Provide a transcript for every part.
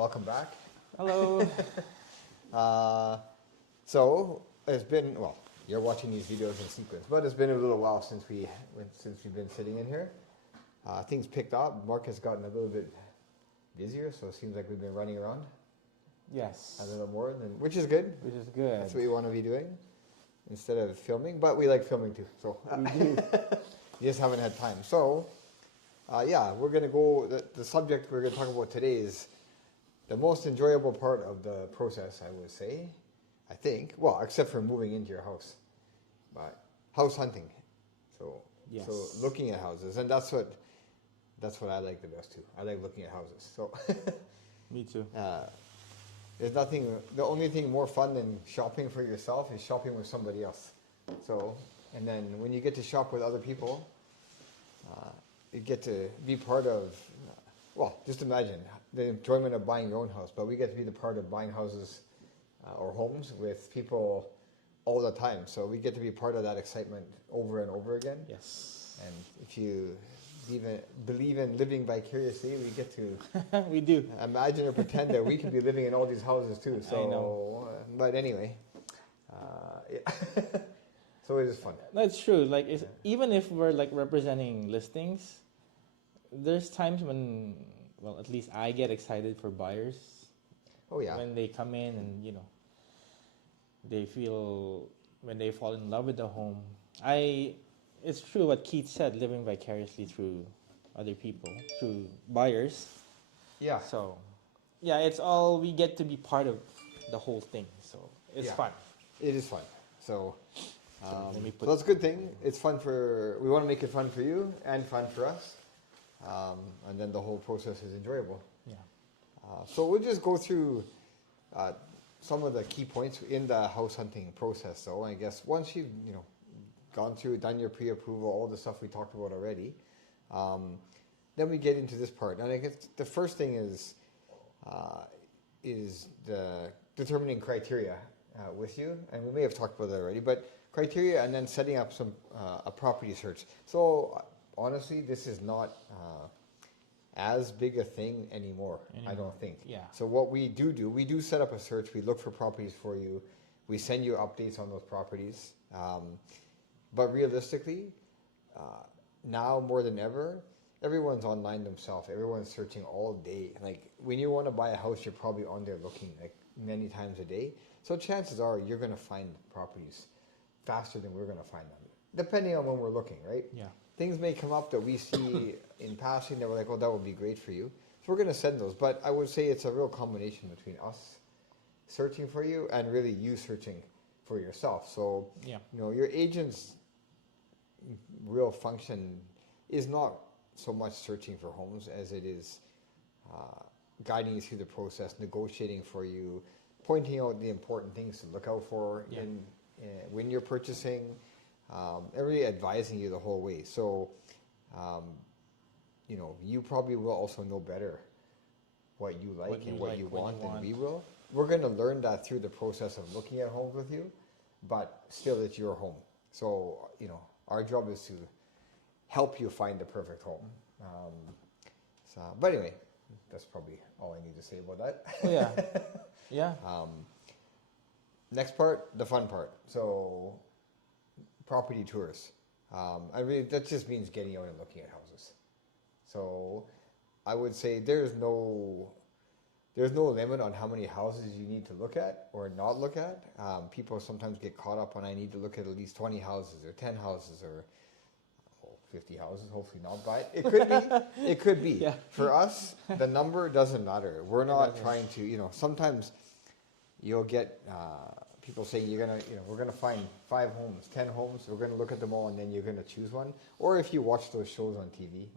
welcome back. Hello. So it's been, well, you're watching these videos in sequence, but it's been a little while since we've been sitting in here. Things picked up. Mark has gotten a little bit busier, so it seems like we've been running around Yes. a little more than, which is good. Which is good. That's what you want to be doing instead of filming, but we like filming too. So We do. you just haven't had time. So yeah, we're going to go, the subject we're going to talk about today is the most enjoyable part of the process, I would say, I think, well, except for moving into your house, but house hunting. So, Yes. so looking at houses, and that's what I like the best too. I like looking at houses. So Me too. there's nothing, the only thing more fun than shopping for yourself is shopping with somebody else. So, and then when you get to shop with other people, you get to be part of, well, just imagine the enjoyment of buying your own house, but we get to be the part of buying houses or homes with people all the time. So we get to be part of that excitement over and over again. Yes. And if you even believe in living vicariously, we get to We do. imagine or pretend that we could be living in all these houses too. So, I know. But anyway, yeah. So it is fun. That's true. Like, even if we're like representing listings, there's times when, well, at least I get excited for buyers. Oh yeah. When they come in and they feel when they fall in love with the home. It's true what Keith said, living vicariously through other people, through buyers. Yeah. So, yeah, it's all, we get to be part of the whole thing. So it's Yeah. fun. It is fun. So, let me so that's a good thing. It's fun we want to make it fun for you and fun for us. And then the whole process is enjoyable. Yeah. So we'll just go through some of the key points in the house hunting process. So I guess once you've gone through, done your pre-approval, all the stuff we talked about already, then we get into this part. And I guess the first thing is the determining criteria with you, and we may have talked about that already. But criteria, and then setting up a property search. So honestly, this is not as big a thing anymore, I don't think. Yeah. So what we do set up a search. We look for properties for you. We send you updates on those properties. But realistically, now more than ever, everyone's online themselves. Everyone's searching all day. Like when you want to buy a house, you're probably on there looking like many times a day. So chances are you're going to find properties faster than we're going to find them, depending on when we're looking, right? Yeah. Things may come up that we see in passing that we're like, well, that would be great for you. So we're going to send those. But I would say it's a real combination between us searching for you and really you searching for yourself. So, Yeah. your agent's real function is not so much searching for homes as it is guiding you through the process, negotiating for you, pointing out the important things to look out for Yeah. when you're purchasing, and really advising you the whole way. So, you probably will also know better what you like and what you want than we will. We're going to learn that through the process of looking at homes with you, but still it's your home. So, our job is to help you find the perfect home. But anyway, that's probably all I need to say about that. Oh, yeah. Yeah. Next part, the fun part. So, property tours. That just means getting out and looking at houses. So, I would say there's no limit on how many houses you need to look at or not look at. People sometimes get caught up on I need to look at least 20 houses or 10 houses or 50 houses, hopefully not, but it could be. It could be. Yeah. For us, the number doesn't matter. We're not trying to, sometimes you'll get people saying we're gonna find 5 homes, 10 homes, we're gonna look at them all and then you're gonna choose one. Or if you watch those shows on TV,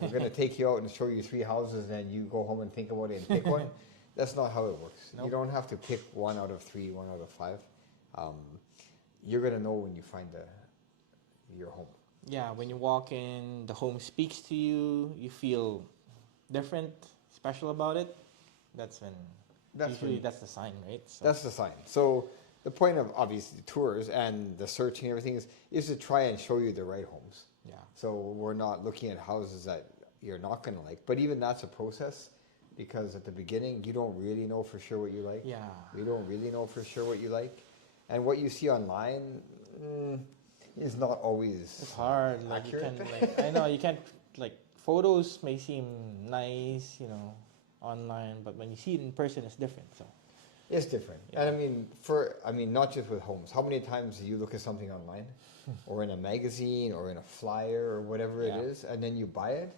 we're gonna take you out and show you 3 houses and then you go home and think about it and pick one. That's not how it works. Nope. You don't have to pick 1 out of 3, 1 out of 5. You're gonna know when you find your home. Yeah, when you walk in, the home speaks to you, you feel different, special about it. That's the sign, right? So. That's the sign. So the point of obviously the tours and the searching and everything is to try and show you the right homes. Yeah. So we're not looking at houses that you're not going to like, but even that's a process. because at the beginning you don't really know for sure what you like. Yeah. We don't really know for sure what you like, and what you see online is not always It's hard. Like you accurate. can, like, I know you can't, like, photos may seem nice, online, but when you see it in person, it's different. So It's different. Yeah. And I mean, not just with homes. How many times do you look at something online or in a magazine or in a flyer or whatever Yeah. it is, and then you buy it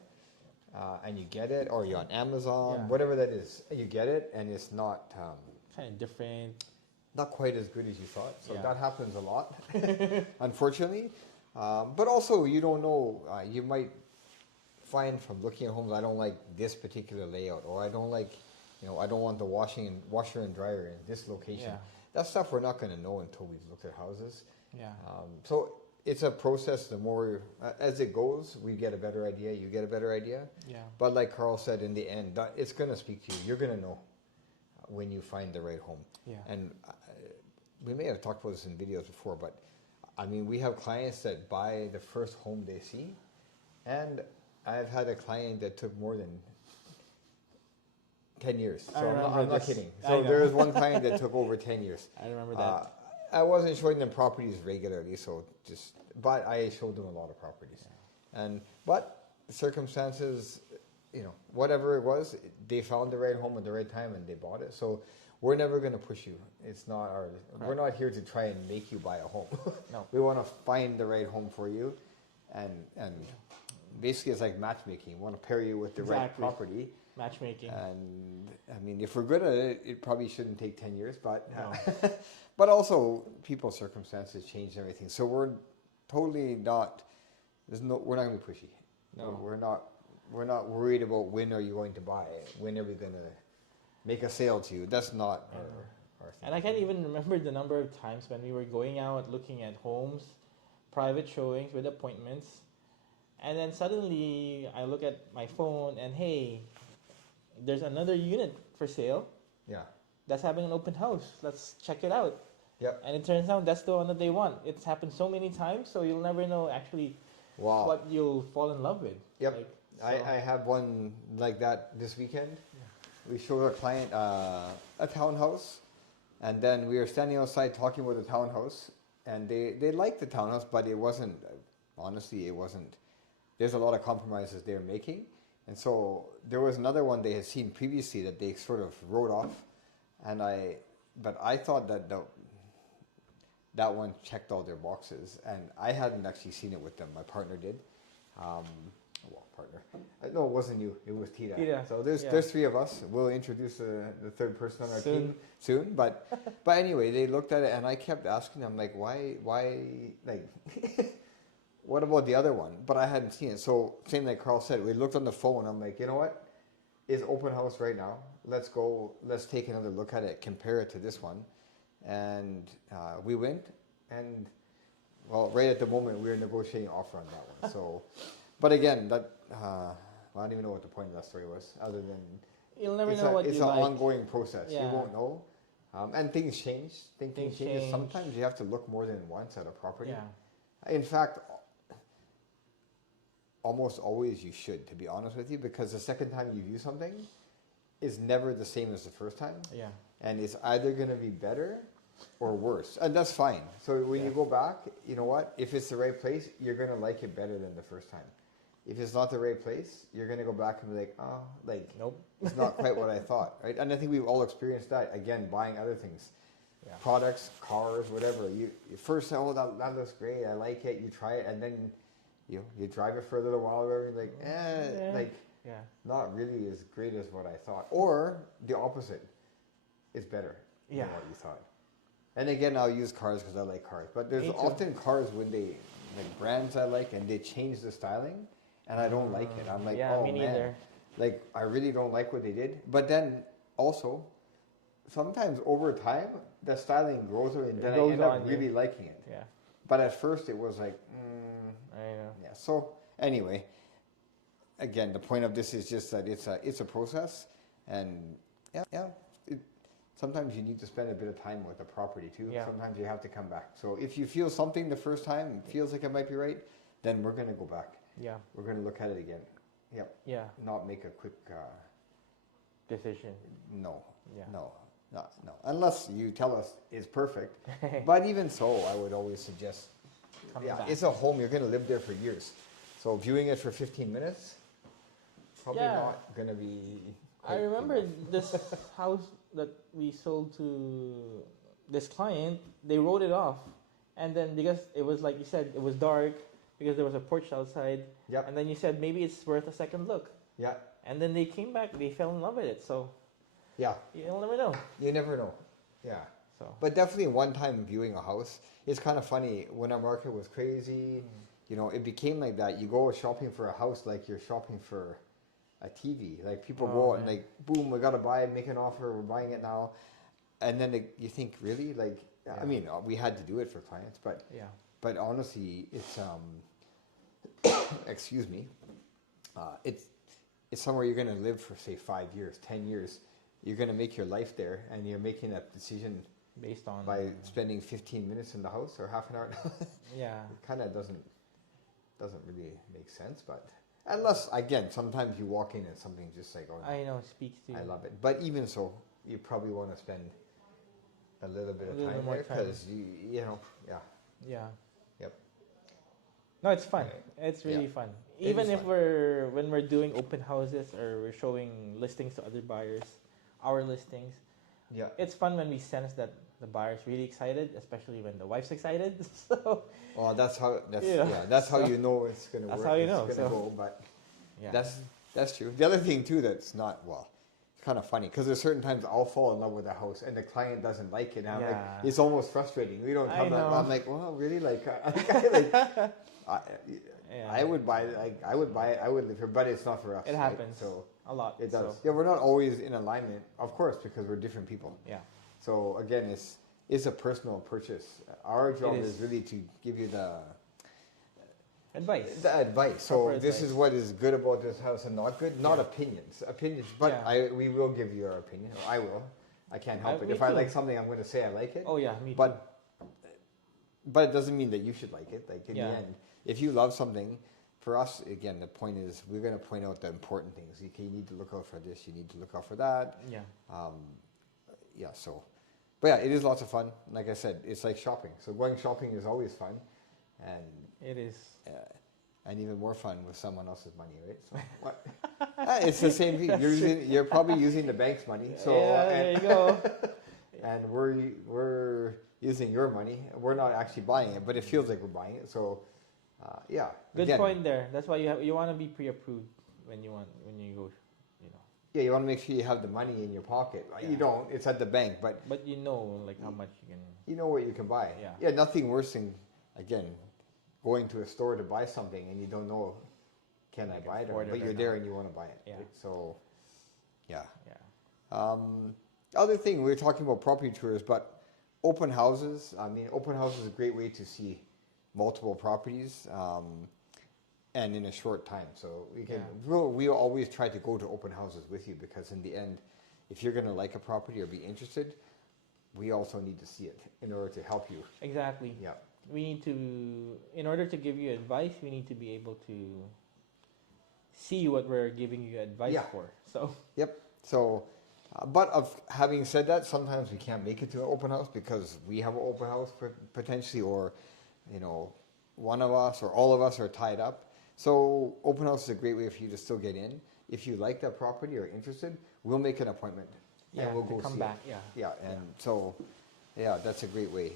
and you get it, or you're on Amazon, Yeah. whatever that is, you get it, and it's not kind of different. not quite as good as you thought. So Yeah. that happens a lot, unfortunately. But also, you don't know, you might find from looking at homes, I don't like this particular layout, or I don't like, I don't want the washer and dryer in this location. Yeah. That stuff we're not going to know until we've looked at houses. Yeah. So it's a process. The more as it goes, we get a better idea. You get a better idea. Yeah. But like Carl said, in the end, it's going to speak to you. You're going to know when you find the right home. Yeah. And we may have talked about this in videos before, but I mean, we have clients that buy the first home they see, and I've had a client that took more than 10 years. So I'm not kidding. So there was one client that took over 10 years. I remember that. I wasn't showing them properties regularly, but I showed them a lot of properties. But circumstances, whatever it was, they found the right home at the right time and they bought it. So we're never going to push you. It's not we're not here to try and make you buy a home. No. We want to find the right home for you, and basically it's like matchmaking. We want to pair you with the right Exactly. property. Matchmaking. And I mean, if we're good at it, it probably shouldn't take 10 years, but No. but also people's circumstances change and everything. So we're totally not. We're not going to be pushy. No. We're not worried about when are you going to buy it. When are we going to make a sale to you? That's not our thing. And I can't even remember the number of times when we were going out looking at homes, private showings with appointments, and then suddenly I look at my phone and hey, there's another unit for sale Yeah. that's having an open house. Let's check it out. Yep. And it turns out that's the one that they want. It's happened so many times, so you'll never know actually Wow. what you'll fall in love with. Yep. Like, I have one like that this weekend. We showed our client a townhouse, and then we were standing outside talking about the townhouse, and they liked the townhouse, but it wasn't, honestly, it wasn't. There's a lot of compromises they're making, and so there was another one they had seen previously that they sort of wrote off, but I thought that one checked all their boxes, and I hadn't actually seen it with them. My partner did. Partner. No, it wasn't you. It was Tita. Tita, So there's yeah. three of us. We'll introduce the third person on our Soon. team soon. But anyway, they looked at it, and I kept asking them like, why, like, what about the other one? But I hadn't seen it. So same like Carl said, we looked on the phone. I'm like, you know what? It's open house right now. Let's go. Let's take another look at it. Compare it to this one, and we went. And well, right at the moment, we were negotiating offer on that one. So. But again, I don't even know what the point of that story was, other than you'll never know what it's you an like. ongoing process. You Yeah. won't know, and things change. Things change. change. Sometimes you have to look more than once at a property. Yeah. In fact, almost always you should, to be honest with you, because the second time you view something is never the same as the first time, Yeah. and it's either going to be better or worse, and that's fine. So when you go back, you know what? If it's the right place, you're going to like it better than the first time. If it's not the right place, you're going to go back and be like, oh, like, Nope. it's not quite what I thought, right? And I think we've all experienced that, again, buying other things. Yeah. Products, cars, whatever. You first say, oh, that looks great, I like it, you try it, and then you drive it for a little while, and you're like, like, Yeah. not really as great as what I thought. Or the opposite, it's better Yeah. than what you thought. And again, I'll use cars because I like cars. But there's Me too. often cars when like brands I like, and they change the styling, and I don't like it. I'm like, yeah, oh me man, neither. like I really don't like what they did. But then also, sometimes over time, the styling grows on you, and then I grows end up on you. really liking it. Yeah. But at first, it was like, I know. yeah. So anyway, again, the point of this is just that it's a process, and sometimes you need to spend a bit of time with the property too. Yeah. Sometimes you have to come back. So if you feel something the first time feels like it might be right, then we're going to go back. Yeah. We're going to look at it again. Yep. Yeah. Not make a quick decision. No, Yeah. no, no. Unless you tell us it's perfect. But even so, I would always suggest, Coming yeah, back. it's a home. You're going to live there for years. So viewing it for 15 minutes, probably Yeah. not going to be. I quite remember enough. this house that we sold to this client. They wrote it off, and then because it was like you said, it was dark because there was a porch outside. Yep. And then you said maybe it's worth a second look, Yeah. and then they came back. They fell in love with it. So Yeah. you'll never know. You never know. Yeah. So But definitely one time viewing a house, it's kind of funny. When our market was crazy, you know, it became like that. You go shopping for a house like you're shopping for a TV. Like people Oh, go out and man. like, boom, we got to buy it, make an offer, we're buying it now. And then you think, really? Like, Yeah. I mean, we had to do it for clients, yeah, but honestly, it's, excuse me, it's somewhere you're going to live for, say, 5 years, 10 years. You're going to make your life there, and you're making that decision based on by spending 15 minutes in the house or half an hour. yeah, It kind of doesn't really make sense. But unless, again, sometimes you walk in and something just like, oh, I know speaks to you. I love it. But even so, you probably want to spend a little bit A of little time more there time. because you know, yeah. Yeah. Yep. No, it's fun. Okay. It's really Yeah. fun. It Even is if fun. when we're doing open houses or we're showing listings to other buyers, our listings, Yeah. it's fun when we sense that the buyer's really excited, especially when the wife's excited. So Well, that's how Yeah. that's how So- you know it's gonna That's work. how you it's know, gonna so- go. But yeah, that's true. The other thing too that's not well, it's kind of funny because there's certain times I'll fall in love with a house and the client doesn't like it. And I'm like, Yeah. it's almost frustrating. We don't I have that. know. I'm like, well, really? Like, I, yeah. I would buy it. I would buy it. I would live here, but it's not for us. It right? happens So a lot. it does. So, Yeah, we're not always in alignment, of course, because we're different people. yeah. So again, it's a personal purchase. Our job is. is really to give you the Advice. advice. So Proper this advice. is what is good about this house and not good. Not Yeah. opinions. But Yeah. we will give you our opinion. Or I will. I can't help it. Me If I too. like something, I'm going to say I like it. Oh yeah, me too. But it doesn't mean that you should like it. Like in Yeah. the end, if you love something, for us again, the point is we're going to point out the important things. Okay, you need to look out for this. You need to look out for that. Yeah. Yeah. So, but yeah, it is lots of fun. Like I said, it's like shopping. So going shopping is always fun, and It is. and even more fun with someone else's money, right? So what? It's the same thing. You're probably using the bank's money. So yeah, there you go. and we're using your money. We're not actually buying it, but it feels like we're buying it. So yeah. Good Again, point there. That's why you want to be pre-approved when you go. You know, Yeah, you want to make sure you have the money in your pocket. Yeah. You don't. It's at the bank, but but you know like how much you can. you know what you can buy. Yeah. Yeah. Nothing worse than again going to a store to buy something and you don't know can I You can buy it or afford not, but it or you're there not. and you want to buy it. Yeah. Right? So yeah. Yeah. Other thing, we were talking about property tours, but open houses. I mean, open house is a great way to see multiple properties, and in a short time. So we can. Yeah. We always try to go to open houses with you because in the end, if you're going to like a property or be interested, we also need to see it in order to help you. Exactly. Yeah. We need to, in order to give you advice, we need to be able to see what we're giving you advice Yeah. for. So Yep. So, but of having said that, sometimes we can't make it to an open house because we have an open house potentially, or you know, one of us or all of us are tied up. So, open house is a great way for you to still get in. If you like that property or are interested, we'll make an appointment yeah, and we'll to go come see back. it. Yeah. Yeah, and so, yeah, that's a great way.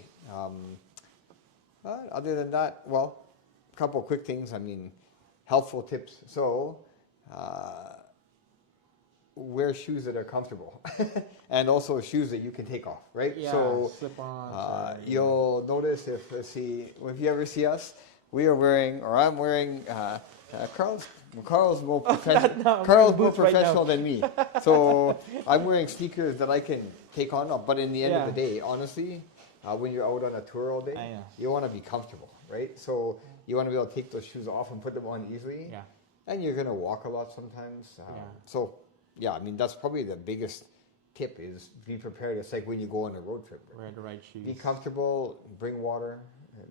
Other than that, well, a couple quick things. I mean, helpful tips. So, wear shoes that are comfortable, and also shoes that you can take off. Right. Yeah. So, slip-ons. you'll notice if you ever see us, we are wearing, or I'm wearing. Carl's more professional. I'm Carl's wearing more boots right now. professional than me. So I'm wearing sneakers that I can take on. But in the end of the Yeah. day, honestly, when you're out on a tour all day, I know. you want to be comfortable, right? So you want to be able to take those shoes off and put them on easily. Yeah. And you're gonna walk a lot sometimes. Yeah. So yeah, I mean that's probably the biggest tip is be prepared. It's like when you go on a road trip. Wear the right shoes. Be comfortable. Bring water.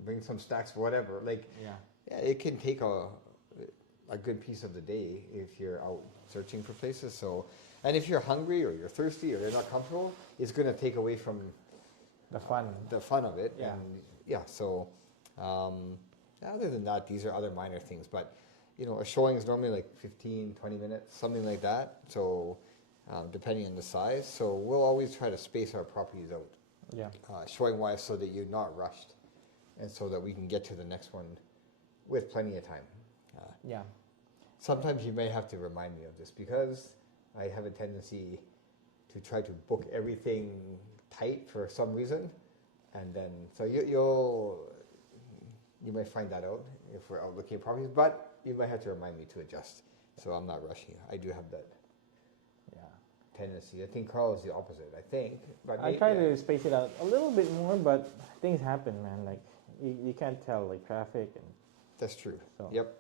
Bring some snacks. Whatever. Like Yeah. yeah, it can take a good piece of the day if you're out searching for places. So And if you're hungry or you're thirsty or you're not comfortable, it's going to take away from The fun. the fun of it. Yeah. And yeah, so other than that, these are other minor things. But, a showing is normally like 15, 20 minutes, something like that. So depending on the size. So we'll always try to space our properties out, Yeah. showing-wise, so that you're not rushed and so that we can get to the next one with plenty of time. Yeah. Sometimes you may have to remind me of this because I have a tendency to try to book everything tight for some reason, and then so you might find that out if we're out looking at properties, but you might have to remind me to adjust. So I'm not rushing. I do have that tendency. I think Carl is the opposite. I think, but I try to space it out a little bit more, but things happen, man. Like you can't tell, like traffic and. That's true. So. Yep.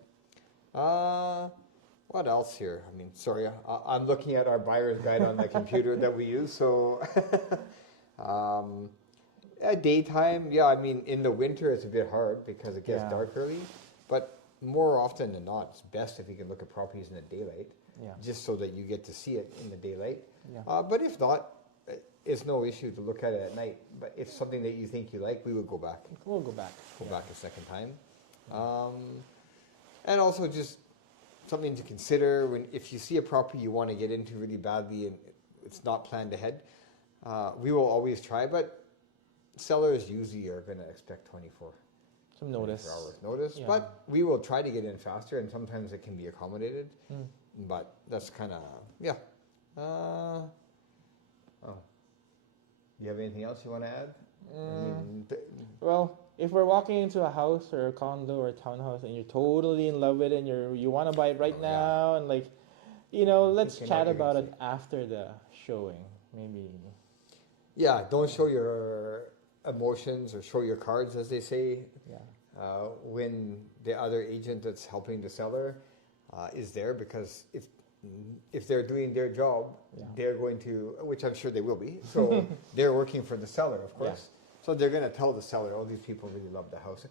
What else here? I mean, sorry, I'm looking at our buyer's guide on the computer that we use. So, at daytime, yeah, I mean, in the winter it's a bit hard because it gets dark early. But more often than not, it's best if you can look at properties in the daylight, just so that you get to see it in the daylight. Yeah. But if not, it's no issue to look at it at night. But if something that you think you like, we would go back. We'll go back. Go back a second time. And also just something to consider if you see a property you want to get into really badly and it's not planned ahead, we will always try, but sellers usually are going to expect 24 Some notice. hours notice. Yeah. But we will try to get in faster, and sometimes it can be accommodated. But that's kind of, you have anything else you want to add? Well, if we're walking into a house or a condo or a townhouse and you're totally in love with it and you want to buy it right now and like, let's chat about it after the showing, maybe. Yeah, don't show your emotions or show your cards, as they say. Yeah. When the other agent that's helping the seller is there, because if they're doing their job, they're going to, which I'm sure they will be. So they're working for the seller, of course. So they're going to tell the seller, oh, these people really love the house.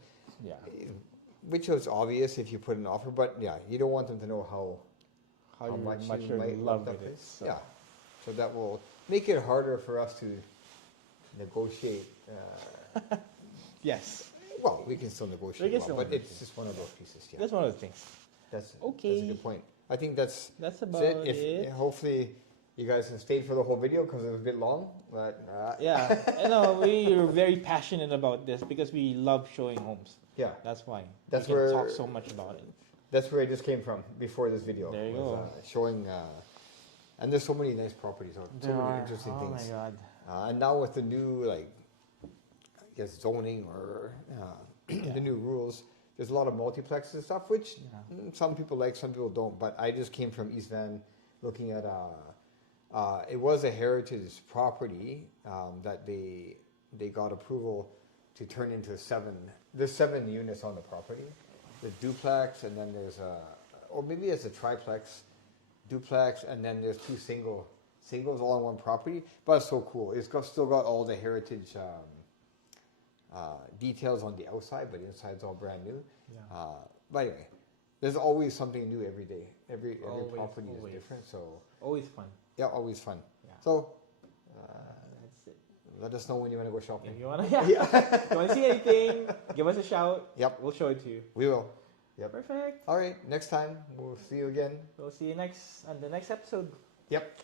Yeah. Which is obvious if you put an offer, but you don't want them to know how much you might love the place. So. Yeah. So that will make it harder for us to negotiate. Yes. Well, we can still negotiate, but it's just one of those pieces. Yeah. That's one of the things. That's a good point. I think that's about it. Hopefully you guys have stayed for the whole video because it was a bit long. But yeah, we are very passionate about this because we love showing homes. Yeah, that's why. That's we can where talk so much about it. That's where I just came from before this video. There you go. Showing, and there's so many nice properties out. So many interesting things. Oh my god! And now with the new zoning or the new rules. There's a lot of multiplexes and stuff, which some people like, some people don't. But I just came from East Van looking at, it was a heritage property that they got approval to turn into 7. There's 7 units on the property. There's duplex, and then there's or maybe it's a triplex, duplex, and then there's 2 singles all on one property. But it's so cool. It's still got all the heritage details on the outside, but inside it's all brand new. Yeah. But anyway, there's always something new every day. Every property is different, so always fun. Yeah, always fun. Yeah. So that's it. let us know when you want to go shopping. If you want to, if you want to see anything, give us a shout. Yep, we'll show it to you. We will. Yep. Perfect. All right. Next time we'll see you again. We'll see you on the next episode. Yep.